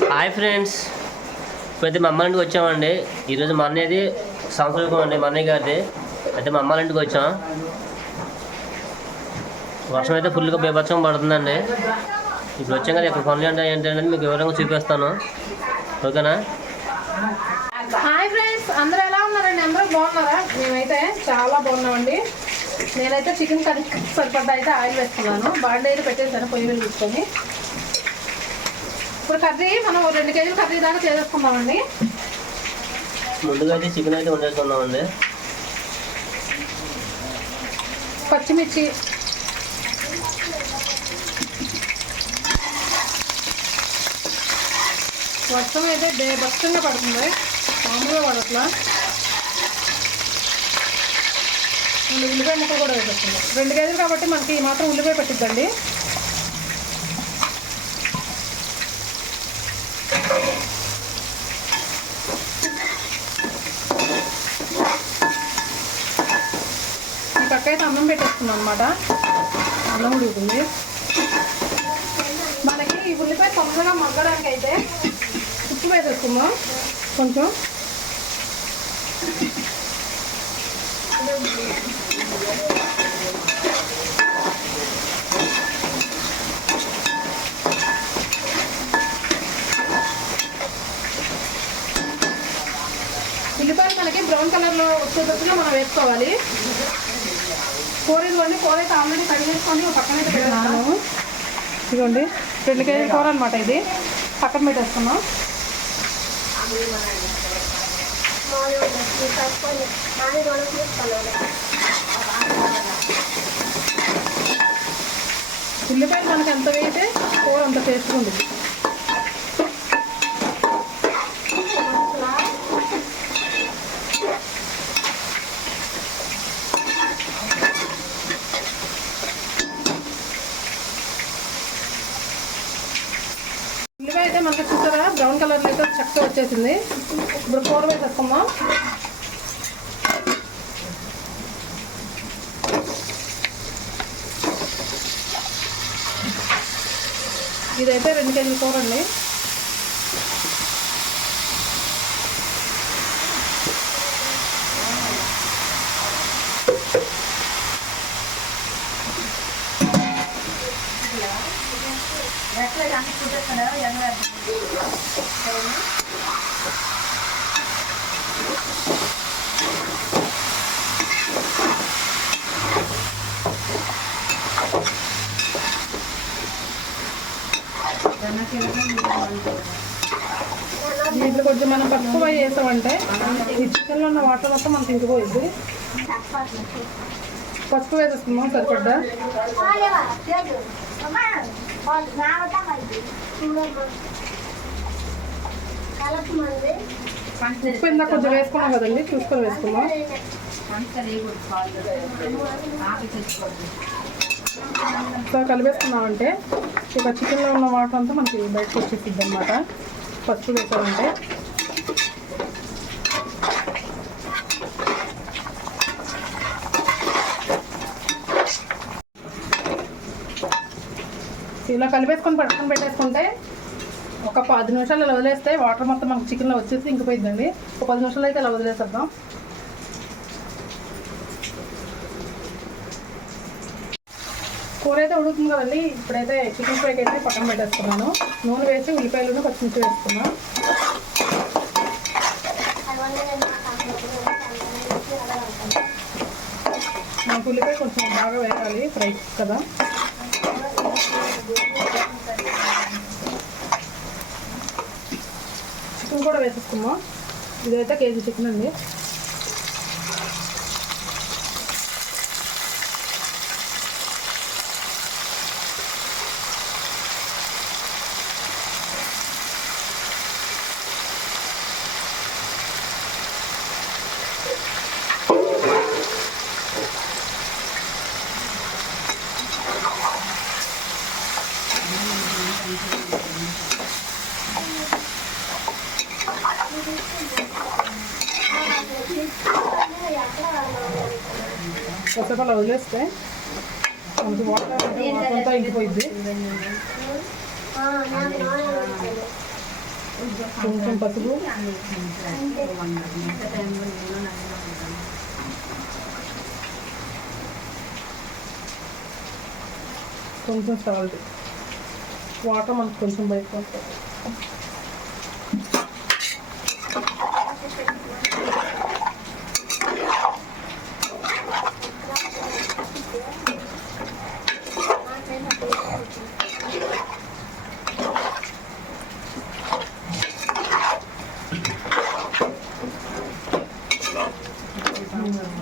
Hi friends, ఇప్పుడైతే మా అమ్మ ఇంటికి వచ్చామండి. ఈరోజు మా అన్నయ్యది సంవత్సరం అండి, మా అన్నయ్య గారిది. అయితే మా అమ్మ ఇంటికి వచ్చాం. వర్షం అయితే ఫుల్గా బీభత్సం పడుతుందండి. ఇప్పుడు వచ్చాం కదా, ఇక్కడ పనులు ఏంటంటే మీకు వివరంగా చూపిస్తాను. ఓకేనా? హాయ్ ఫ్రెండ్స్, అందరూ ఎలా ఉన్నారండి? అందరూ బాగున్నారా? మేమైతే చాలా బాగున్నామండి. నేనైతే చికెన్ కర్రీ సరిపడ్డ అయితే ఆయిల్ వేస్తున్నాను. బాండి అయితే పెట్టేసాను పొయ్యి మీద తీసుకొని. ఇప్పుడు కర్రీ మనం 2 కేజీలు కర్రీ దాకా చేసేసుకుందామండి. ముందుగా అయితే చికెన్ అయితే వండేసుకుందామండి. పచ్చిమిర్చి, వర్షం అయితే బస్తంగా పడుతుంది, మామూలుగా పడట్లా. ఉల్లిపాయ ముక్క కూడా వేసేస్తుంది. 2 కేజీలు కాబట్టి మనకి ఈ మాత్రం ఉల్లిపాయ పట్టిద్దండి. ఈ పక్క అయితే అన్నం పెట్టేస్తున్నాం అనమాట. అన్నం ఉడుకుతుంది. మనకి ఈ ఉల్లిపాయ తొందరగా మగ్గడానికి అయితే ఉప్పు వేసేసుకుందాం కొంచెం. ఉల్లిపాయలు మనకి బ్రౌన్ కలర్లో వచ్చేటట్టుగా మనం వేసుకోవాలి. కూర ఇదిగోండి, కూర అయితే ఆల్రెడీ కడిగేసుకొని పక్కన అయితే పెట్టేస్తాను. ఇదిగోండి 2 కేజీల కూర అనమాట. ఇది పక్కన పెట్టేస్తున్నాం. ఉల్లిపాయలు మనకి ఎంత వేస్తే కూర అంత టేస్ట్గా ఉంది. ఉల్లిపాయ అయితే మనకి చూసారా బ్రౌన్ కలర్లో అయితే చక్కగా వచ్చేసింది. ఇప్పుడు కూర వేసేసుకుందాం. ఇదైతే 2 కేజీల కూర అండి. దీంట్లో కొంచెం మనం పసుపు వేసామంటే ఈ చికెన్లో ఉన్న వాటర్ మొత్తం మనకి ఇంకిపోయింది. పసుపు వేసేస్తున్నాం సరిపడ్డా. ఉప్పు ఇందాక కొంచెం వేసుకున్నాం కదండి, చూసుకొని వేసుకున్నాం. సో కలిపేసుకున్నామంటే ఇక చికెన్లో ఉన్న వాటర్ అంతా మనకి బయటకు వచ్చేసిద్ది అనమాట. పసుపు వేసామంటే ఇలా కలిపేసుకొని పట్టుకొని పెట్టేసుకుంటే ఒక 10 నిమిషాలు ఇలా వదిలేస్తే వాటర్ మొత్తం మనకు చికెన్లో వచ్చేసి ఇంకిపోయిందండి. ఒక 10 నిమిషాలు అయితే ఇలా వదిలేసేద్దాం. కూర అయితే ఉడుకుతుంది కదండి. ఇప్పుడైతే చికెన్ ఫ్రైకి అయితే పక్కన పెట్టేస్తున్నాను. నూనె వేసి ఉల్లిపాయలను పచ్చిమిర్చి వేసుకున్నాం. మనకు ఉల్లిపాయ కొంచెం బాగా వేయాలి, ఫ్రై కదా. చికెన్ కూడా వేసేసుకున్నాం. ఇదైతే కేజీ చికెన్ అండి. కొద్దిసేపు అలా వదిలేస్తే మనకి వాటర్ అంతా ఇంకిపోయింది. కొంచెం పసుపు, కొంచెం సాల్ట్, వాటర్ మనకు కొంచెం బయట వస్తుంది.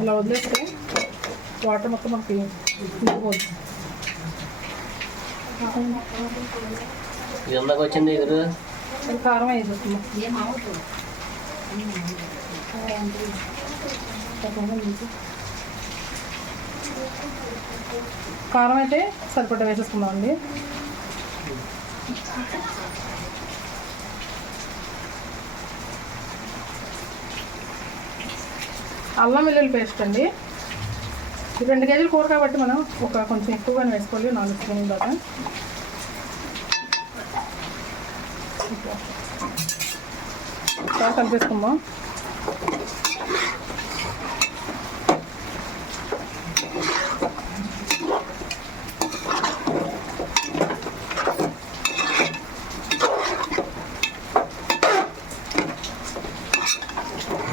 అలా వదిలేస్తే వాటర్ మొత్తం మనకి ఇంకిపోతుంది. ఇది ఎందాక వచ్చింది ఎగురు అది కారం వేసేస్తుంది. కారం అయితే సరిపడ్డ వేసేసుకుందామండి. అల్లం వెల్లుల్లి పేస్ట్ అండి. 2 కేజీలు కూర కాబట్టి మనం ఒక కొంచెం ఎక్కువగానే వేసుకోవాలి, 4 స్పూన్ల దాకా. కలిపేసుకుందాం.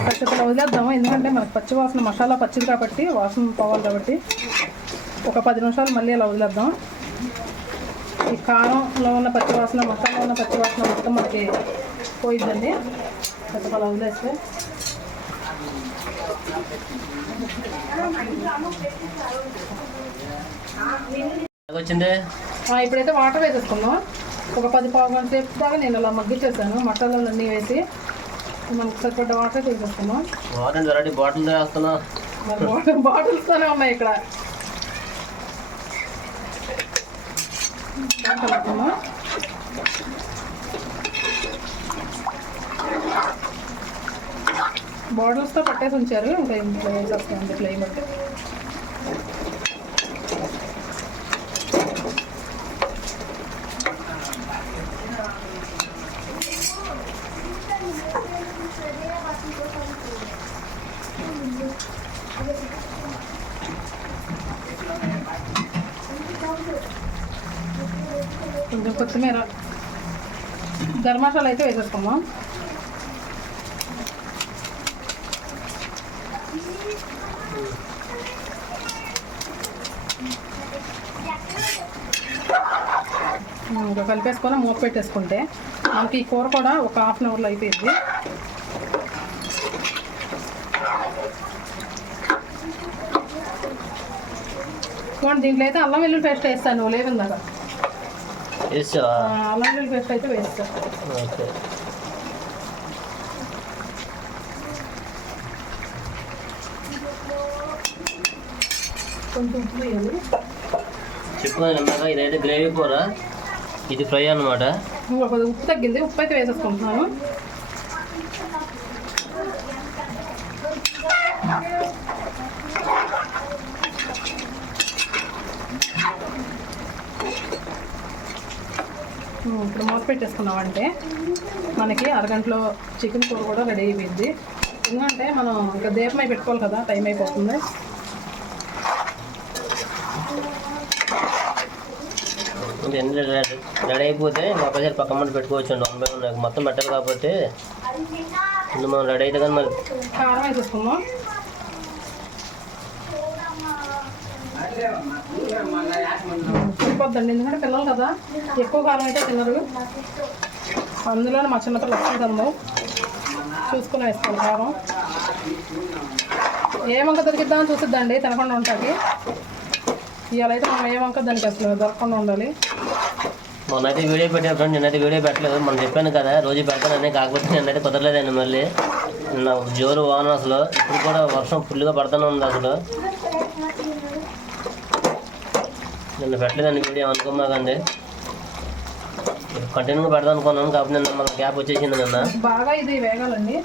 పచ్చడిలో వదిలేద్దాము, ఎందుకంటే మనకు పచ్చి వాసన, మసాలా పచ్చిది కాబట్టి వాసన పోవాలి కాబట్టి ఒక 10 నిమిషాలు మళ్ళీ అలా వదిలేద్దాం. ఈ కారంలో ఉన్న పచ్చి వాసన, మసాలా ఉన్న పచ్చి వాసన మొత్తం మనకి పోయిద్దండి పచ్చడి అలా వదిలేస్తే. వచ్చింది. ఇప్పుడైతే వాటర్ వేసేసుకుందాం. ఒక 10-15 గంటల సేపు దాకా నేను అలా మగ్గిచ్చేసాను మసాలాలు అన్నీ వేసి. మనకు సరిపడ్డ వాటర్ వేసేసుకున్నాం. బాటిల్స్తోనే ఉన్నాయి ఇక్కడ. బాటిల్స్తో పట్టేసి ఉంచారు, ఇంకా ఇంట్లో వేసేస్తాం ఇట్లా ఏమంటే. కొంచెం కొత్తిమీర, గరం మసాలా అయితే వేసేసుకున్నాం. ఇంకా కలిపేసుకొని మూత పెట్టేసుకుంటే మనకి ఈ కూర కూడా ఒక ½ గంటలో అయిపోయింది. దీంట్లో అయితే అల్లం వెల్లుల్లి పేస్ట్ వేస్తాను, లేవుందాక అల్లం వెల్లుల్లి పేస్ట్ అయితే వేస్తాను. కొంచెం ఉప్పు వేయాలి. చెప్పుకోవాలి, ఇదైతే గ్రేవీ కూర, ఇది ఫ్రై అన్నమాట. కొద్దిగా ఉప్పు తగ్గింది, ఉప్పు అయితే వేసేసుకుంటున్నాను. ఇప్పుడు మూత పెట్టేసుకున్నామంటే మనకి అరగంటలో చికెన్ కూర కూడా రెడీ అయిపోయింది. ఎందుకంటే మనం ఇంకా దీపమై పెట్టుకోవాలి కదా, టైం అయిపోతుంది. రెడీ అయిపోతే ఒకసారి పక్క మంట పెట్టుకోవచ్చు అండి. 1 by 1 మొత్తం పెట్టాలి కాబట్టి మనం రెడీ అయితే కానీ మరి కారం వేసేసుకున్నాం. సరిపోద్దండి, ఎందుకంటే పిల్లలు కదా ఎక్కువ కారం అయితే తినరు. అందులోనే మా చిన్నతో లక్షిందో చూసుకుని వేసుకోవాలి కారం. ఏ వంక దొరికిద్దామని చూసిద్దండి, తినకుండా ఉంటుంది. ఇవాళ అయితే మనం ఏ వంక దానికి అసలు దొరకకుండా ఉండాలి. మొన్నైతే వీడియో పెట్టాను ఫ్రెండ్, నేనైతే వీడియో పెట్టలేదు. మనం చెప్పాను కదా రోజు పెడతానని, కాకపోతే నేనైతే కుదరలేదండి. మళ్ళీ నాకు జోరు వాన, అసలు ఇప్పుడు కూడా వర్షం ఫుల్గా పడుతూనే ఉంది. అసలు నిన్న పెట్టలేదండి వీడియో, అనుకున్నాకండి కంటిన్యూగా పెడదాం అనుకున్నాను. కాకపోతే నిన్న మన గ్యాప్ వచ్చేసింది నిన్న. బాగా ఇది వేగాలండి,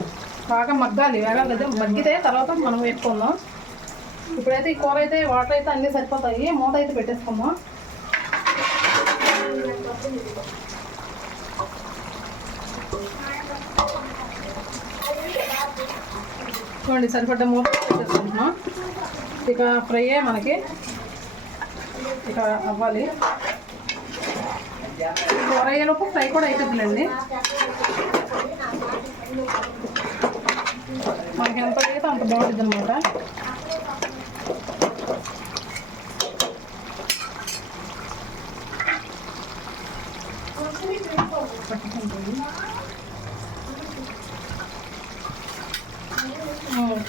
బాగా మగ్గాలి. వేగాలి అయితే మగ్గితే తర్వాత మనం వేసుకుందాం. ఇప్పుడైతే ఈ కూర అయితే వాటర్ అయితే అన్నీ సరిపోతాయి. మూత అయితే పెట్టేసుకుందాం. చూడండి సరిపడ్డ మూత పెట్టేసుకుంటున్నాం. ఇక ఫ్రై మనకి ఇక అవ్వాలి. కూర అయ్యేలోపు ఫ్రై కూడా అయిపోతుందండి. మనకి ఎంత అయితే అంత బాగుంటుంది అనమాట.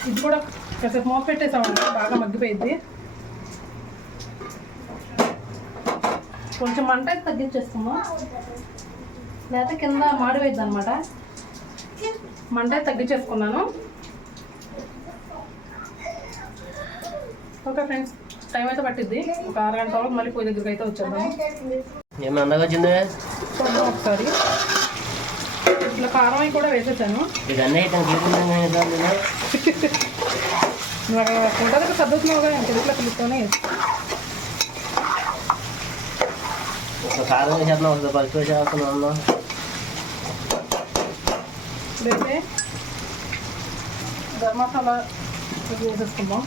ఇది కూడా కాసేపు మూత పెట్టేసామండి, బాగా మగ్గిపోయింది. కొంచెం మంట అయితే తగ్గించేసుకున్నాం, లేకపోతే కింద మాడిపోయింది అనమాట. మంట అయితే తగ్గించేసుకున్నాను. ఓకే ఫ్రెండ్స్, టైం అయితే పట్టిద్ది. ఒక 6 గంటల వరకు మళ్ళీ పొయ్యి దగ్గరికి అయితే వచ్చేద్దాము. ఏమన్నా వచ్చింది చూద్దాం ఒకసారి. ఇట్లా కారం అవి కూడా వేసేసాను. ఫోటో దగ్గర సర్దుతున్నావుగా ఇంకా ఇట్లా పిలుస్తూనే కారం వేసేస్తున్నాం, ఒక పసుపు వేసేస్తున్నాం. ఇప్పుడైతే గరం మసాలా వేసేసుకుందాం.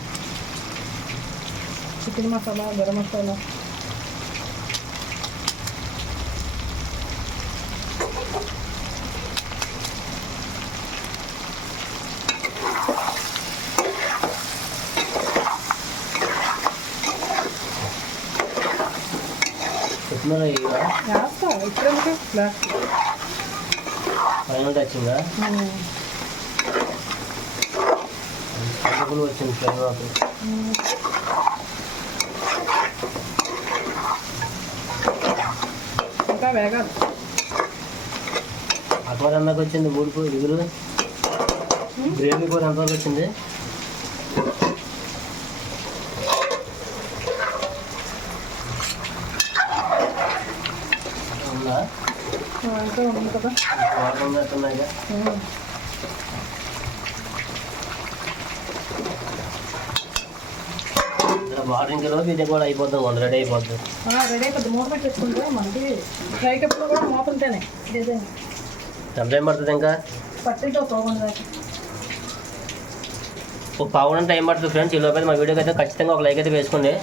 చికెన్ మసాలా, గరం మసాలా, వేస్తా ఇప్పుడే పైన వచ్చిందా వచ్చింది పైన. ఇంకా వేగాలి. ఆ కూర ఎంతకు వచ్చింది? ఊడిపో ఇగురు గ్రేవీ కూర ఎంతవరకు వచ్చింది? ఉందా? ఇంకా ఉంది కదా. వాడుకున్నట్టున్నాయిగా. వాటరింగ్ లోపు ఇది కూడా అయిపోతుంది, రెడీ అయిపోతుంది. రెడీ అయిపోద్ది. మూత పెట్టేసుకుంటే మనకి ఫ్రైకి ఎప్పుడు కూడా మూత ఉంటేనే డిజైన్. ఎంత టైం పడుతుంది? ఇంకా పట్టితో పోకుండా ఒక పావు గంట టైం పడుతుంది ఫ్రెండ్స్. ఈ లోపల మా వీడియోకి అయితే ఖచ్చితంగా ఒక లైక్ అయితే వేసుకోండి.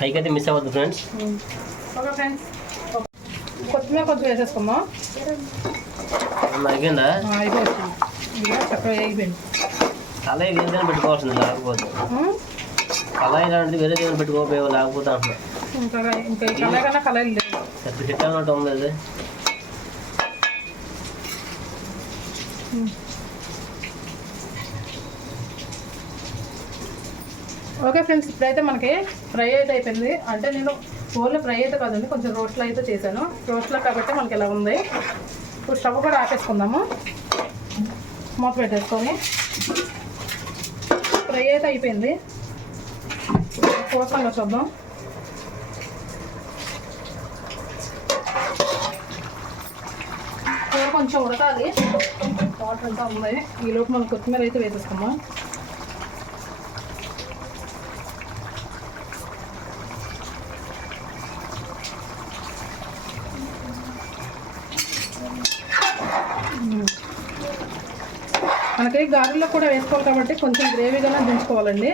లైక్ అయితే మిస్ అవ్వద్దు ఫ్రెండ్స్. ఓకే ఫ్రెండ్స్, కొత్తిమీర కొంచెం వేసేసుకుందాం. అయిపోయిందా? అయిపోయింది. చక్కగా అయిపోయింది. కళాయి వేరేదైనా పెట్టుకోవాల్సింది, లేకపోతే కళాయి లాంటిది వేరే ఏదైనా పెట్టుకోకపోయావు, లేకపోతే అంటున్నా. ఇంకా ఈ కళాయి కన్నా కళాయి లేదు. చెట్టు అన్నట్టు ఉంది అది. ఓకే ఫ్రెండ్స్, ఇప్పుడైతే మనకి ఫ్రై అయితే అయిపోయింది. అంటే నేను ఓన్లీ ఫ్రై అయితే కాదండి, కొంచెం రోస్ట్లో అయితే చేశాను. రోస్ట్లో కాబట్టి మనకి ఇలా ఉంది. ఇప్పుడు స్టవ్ కూడా ఆపేసుకుందాము. మూత పెట్టేసుకొని ఫ్రై అయితే అయిపోయింది. కోసంగా చూద్దాం. కూర కొంచెం ఉడకాలి, వాటర్ అంతా ఉంది. ఈలోపు మనం కొత్తిమీర అయితే వేసేసుకుందాం. మనకి గారెల్లో కూడా వేసుకోవాలి కాబట్టి కొంచెం గ్రేవీగానే దించుకోవాలండి.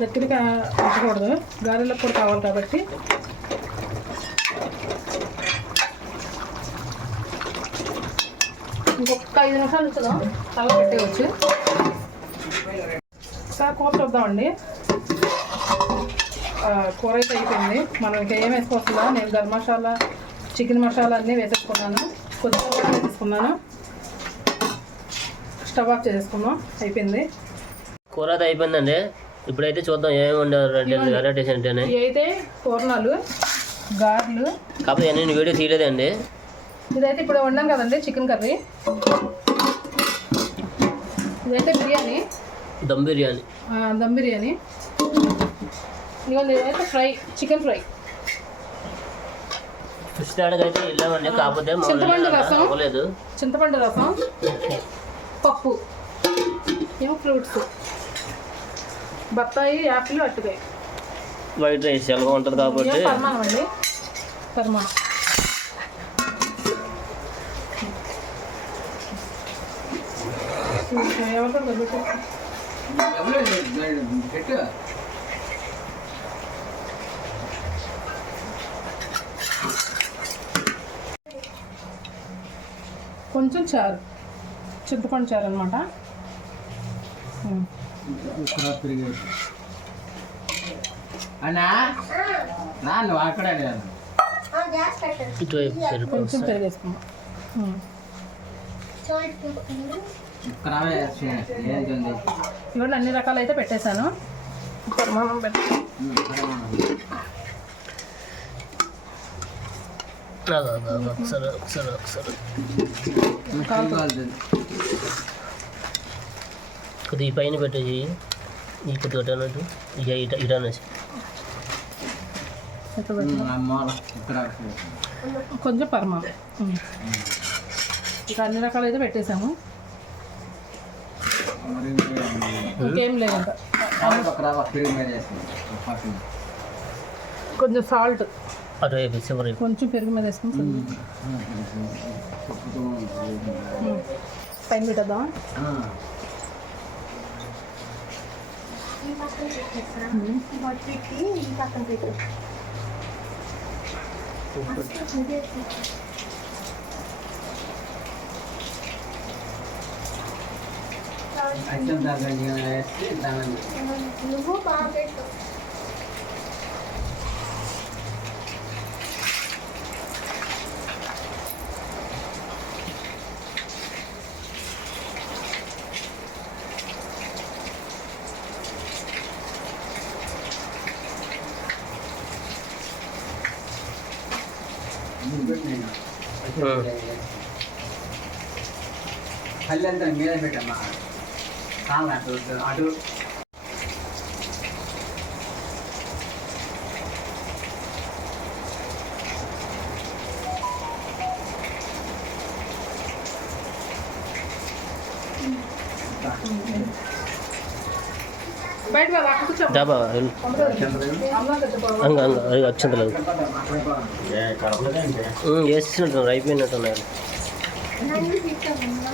దగ్గరగా ఉంచకూడదు, గారెలకు కూడా కావాలి కాబట్టి. ఇంకొక 5 నిమిషాలు ఉంచుదాం, తల పెట్టేయచ్చు. ఒకసారి కూర చూద్దామండి. కూర అయితే అయిపోయింది. మనం ఇంకా ఏం వేసుకోవస్తుందా? నేను గరం మసాలా, చికెన్ మసాలా అన్నీ వేసేసుకున్నాను, కొద్దిగా కూడా వేసేసుకున్నాను. స్టవ్ ఆఫ్ చేసేసుకున్నాం. అయిపోయింది. కూర అయితే అయిపోయిందండి. ఇప్పుడైతే చూద్దాం ఏమేమి ఉండవు వెరైటీస్ ఏంటనే. ఇవైతే పూర్ణాలు, గారెలు. కాకపోతే నేను వీడియో తీయలేదండి. ఇదైతే ఇప్పుడు వండాం కదండి చికెన్ కర్రీ. ఇదైతే బిర్యానీ, దమ్ బిర్యానీ. దమ్ బిర్యానీ. ఇదైతే ఫ్రై, చికెన్ ఫ్రై. చూస్తాడికి అయితే వెళ్ళామండి, కాకపోతే చింతపండు రసం, అవ్వలేదు. చింతపండు రసం, పప్పు, ఏమో ఫ్రూట్స్, బత్తాయి, యాపిల్, అట్టుకాయ, వైట్ రైస్ ఎలాగో ఉంటుంది కాబట్టి పరిమాణం అండి. పరిమాణం ఎవరితో పెట్టు. పెట్టు. కొంచెం చారు, చింతపండు చారు అనమాట. అన్నా నా నువ్వు అక్కడ ఇటువైపు పెరుగు కొంచెం పెరుగు వేసుకున్నాం. ఇవాళ అన్ని రకాలు అయితే పెట్టేశాను. పరిమాణం పెట్టి ఒకసారి కొద్దిగా పైన పెట్టేసి ఈ కొద్దిగా అన్నట్టు ఇక ఇట అనేసి కొంచెం పరిమాణం. ఇక అన్ని రకాలు అయితే పెట్టేశాము. ఇంకేం లేదంట. కొంచెం సాల్ట్, అటువైపు చివరి కొంచెం పెరుగు మీద వేసుకుని పైన పెట్టేద్దాం. నువ్వు బాగా పెట్టు. పల్లెంతా మీద పెట్టమ్మా. అటు అటు బయట డాబా వచ్చిందలేదు వేసినట్టు అయిపోయినట్టున్నారు. నన్ను తీసుకున్నా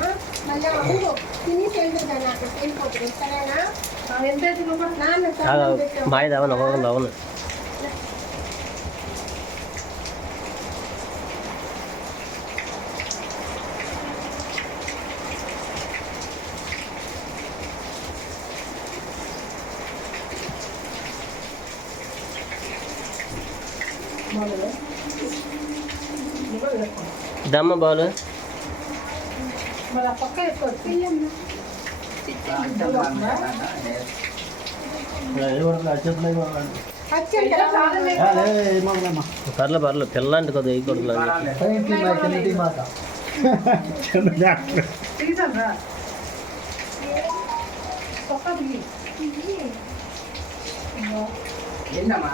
మళ్ళీ అడుగు తిని తెలుగుదాన్ని అక్కడ వెళ్ళిపోతుంది. సరేనా? నాన్న బాయ్ దావన్ ఒక అవును దమ్మ బాలు పర్లేదు పిల్లంటే కొద్దిగా వేయకూడదు. ఏంటమ్మా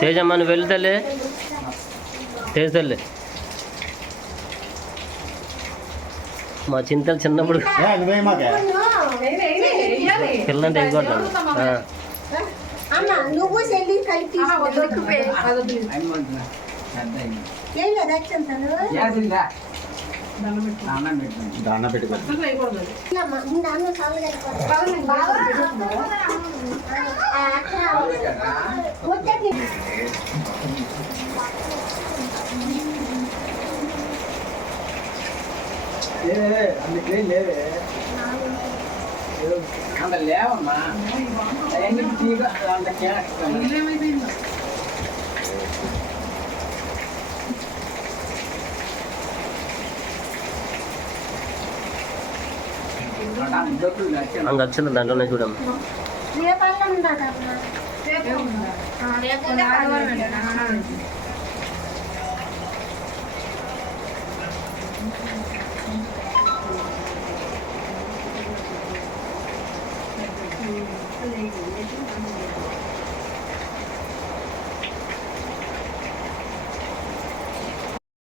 తేజమ్మ నువ్వు వెళ్తలే తేజతల్లే మా చింతలు చిన్నప్పుడు పిల్లంటే వేయకూడదు. నువ్వు చెల్లి కలిపి ఏం కదా దాన్న పెట్టుకో. అందుకే లేవే అంత లేవమ్మా. ఎందుకు తీగ అంత అంగ వచ్చింది దాంట్లోనే చూడమ్మా.